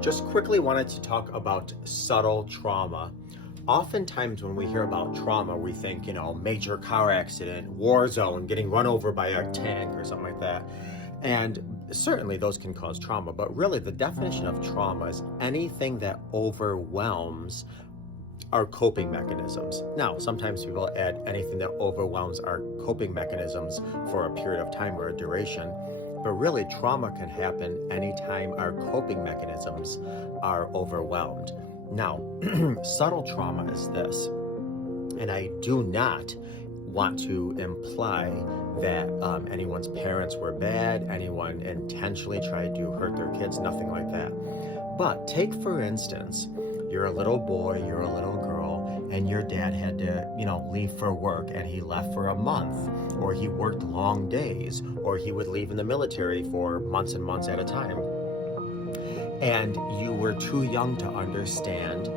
Just quickly wanted to talk about subtle trauma. Oftentimes, when we hear about trauma, we think, major car accident, war zone, getting run over by a tank or something like that. And certainly those can cause trauma, but really the definition of trauma is anything that overwhelms our coping mechanisms. Now, sometimes people add anything that overwhelms our coping mechanisms for a period of time or a duration. But really, trauma can happen anytime our coping mechanisms are overwhelmed. Now, subtle trauma is this, and I do not want to imply that anyone's parents were bad, anyone intentionally tried to hurt their kids, nothing like that. But take, for instance, you're a little boy, you're a little girl, and your dad had to, leave for work, and he left for a month, or he worked long days, or he would leave in the military for months and months at a time. And you were too young to understand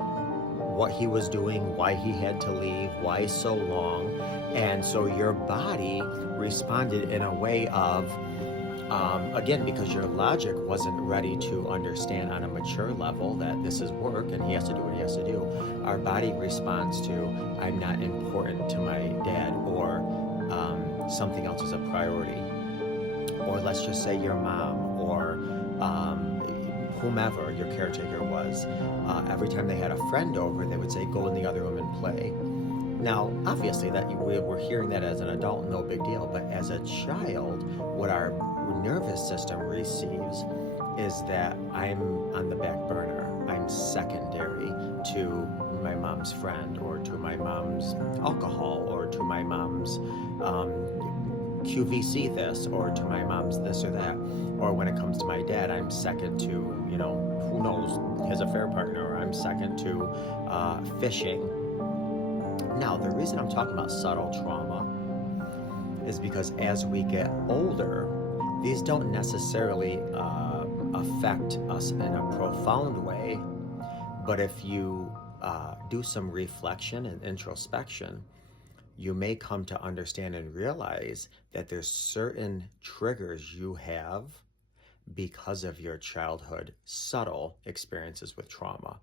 what he was doing, why he had to leave, why so long. And so your body responded in a way of, again, because your logic wasn't ready to understand on a mature level that this is work and he has to do what he has to do. Our body responds to, I'm not important to my dad, or something else is a priority. Or let's just say your mom, or whomever your caretaker was, every time they had a friend over, they would say, go in the other room and play. Now, obviously, that we're hearing that as an adult, no big deal, but as a child, what our nervous system receives is that I'm on the back burner. I'm secondary to my mom's friend, or to my mom's alcohol, or to my mom's QVC this, or to my mom's this or that. Or when it comes to my dad, I'm second to, who knows, his affair partner, or I'm second to fishing. Now, the reason I'm talking about subtle trauma is because as we get older, these don't necessarily affect us in a profound way, but if you do some reflection and introspection, you may come to understand and realize that there's certain triggers you have because of your childhood subtle experiences with trauma.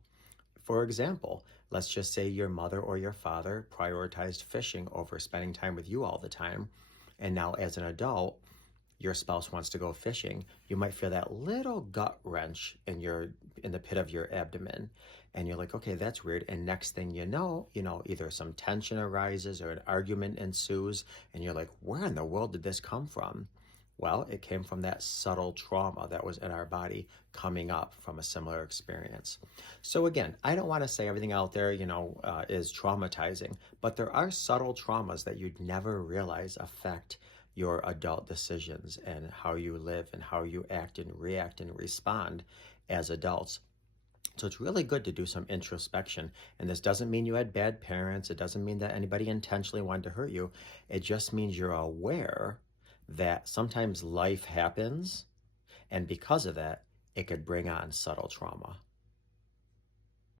For example, let's just say your mother or your father prioritized fishing over spending time with you all the time, and now as an adult, your spouse wants to go fishing. You might feel that little gut wrench in the pit of your abdomen, and you're like, okay, that's weird. And next thing you know, either some tension arises or an argument ensues, and you're like, where in the world did this come from? Well, it came from that subtle trauma that was in our body coming up from a similar experience. So again, I don't want to say everything out there, is traumatizing, but there are subtle traumas that you'd never realize affect your adult decisions and how you live and how you act and react and respond as adults. So it's really good to do some introspection. And this doesn't mean you had bad parents. It doesn't mean that anybody intentionally wanted to hurt you. It just means you're aware that sometimes life happens, and because of that, it could bring on subtle trauma.